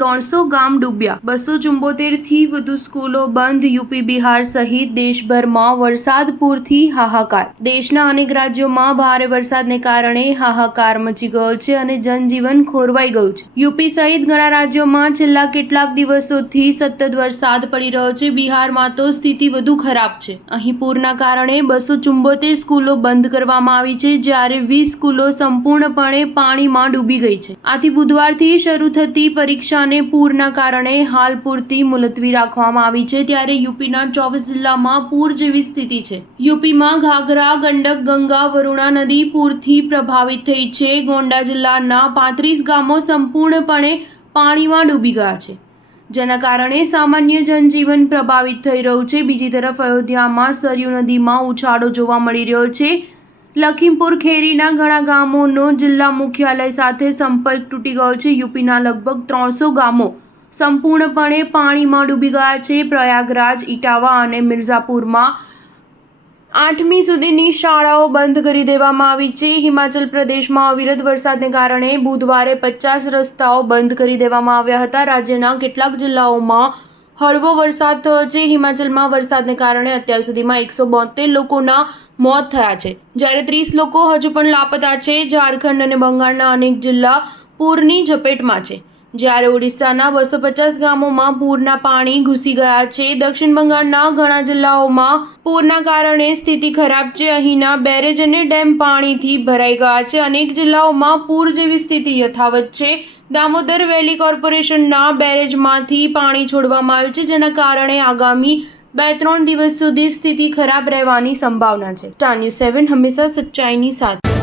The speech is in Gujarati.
300 ગામ ડૂબ્યા, 274 થી વધુ સ્કૂલો બંધ. યુપી, બિહાર સહિત દેશભરમાં વરસાદ-પૂરથી હાહાકાર. દેશના અનેક રાજ્યોમાં ભારે વરસાદને કારણે હાહાકાર મચી ગયો છે અને જનજીવન ખોરવાઈ ગયું છે. યુપી સહિત ઘણા રાજ્યોમાં છેલ્લા કેટલાક દિવસોથી સતત વરસાદ પડી રહ્યો છે. બિહારમાં તો સ્થિતિ વધુ ખરાબ છે. અહીં પૂરના કારણે 274 સ્કૂલો બંધ કરવામાં આવી છે, જ્યારે 20 સ્કૂલો સંપૂર્ણપણે પાણીમાં ડૂબી ગઈ છે. આથી બુધવારથી શરૂ થતી પરીક્ષાને પૂરના કારણે હાલ પૂરતી મુલતવી રાખવામાં આવી છે. ત્યારે યુપીના 24 જિલ્લામાં પૂર જેવી સ્થિતિ છે. યુપીમાં ઘાઘરા, ગંડક, ગંગા, વરુણા નદી પૂરથી પ્રભાવિત થઈ છે. ગોંડા જિલ્લાના 35 ગામો સંપૂર્ણપણે પાણીમાં ડૂબી ગયા છે, જેના કારણે સામાન્ય જનજીવન પ્રભાવિત થઈ રહ્યું છે. બીજી તરફ અયોધ્યામાં સરયુ નદીમાં ઉછાળો જોવા મળી રહ્યો છે. લખીમપુર ખેરીના ઘણા ગામોનો જિલ્લા મુખ્યાલય સાથે સંપર્ક તૂટી ગયો છે. યુપીના લગભગ 300 ગામો સંપૂર્ણપણે પાણીમાં ડૂબી ગયા છે. પ્રયાગરાજ, ઇટાવા અને મિર્ઝાપુરમાં 8મી સુધીની શાળાઓ બંધ કરી દેવામાં આવી છે. હિમાચલ પ્રદેશમાં અવિરત વરસાદને કારણે બુધવારે 50 રસ્તાઓ બંધ કરી દેવામાં આવ્યા હતા. રાજ્યના કેટલાક જિલ્લાઓમાં હળવો વરસાદ થયો છે. હિમાચલમાં વરસાદને કારણે અત્યાર સુધીમાં 172 લોકોના મોત થયા છે, જ્યારે 30 લોકો હજુ પણ લાપતા છે. ઝારખંડ અને બંગાળના અનેક જિલ્લા પૂરની ઝપેટમાં છે, જ્યારે ઓડિશાના 250 ગામોમાં પૂરના પાણી ઘૂસી ગયા છે. દક્ષિણ બંગાળના ઘણા જિલ્લાઓમાં પૂરના કારણે સ્થિતિ ખરાબ છે. અહીંના બેરેજ અને ડેમ પાણીથી ભરાઈ ગયા છે. અનેક જિલ્લાઓમાં પૂર જેવી સ્થિતિ યથાવત છે. દામોદર વેલી કોર્પોરેશનના બેરેજમાંથી પાણી છોડવામાં આવ્યું છે, જેના કારણે આગામી 2-3 દિવસ સુધી સ્થિતિ ખરાબ રહેવાની સંભાવના છે. સ્ટાર ન્યૂઝ 7 હંમેશા સચ્ચાઈની સાથે.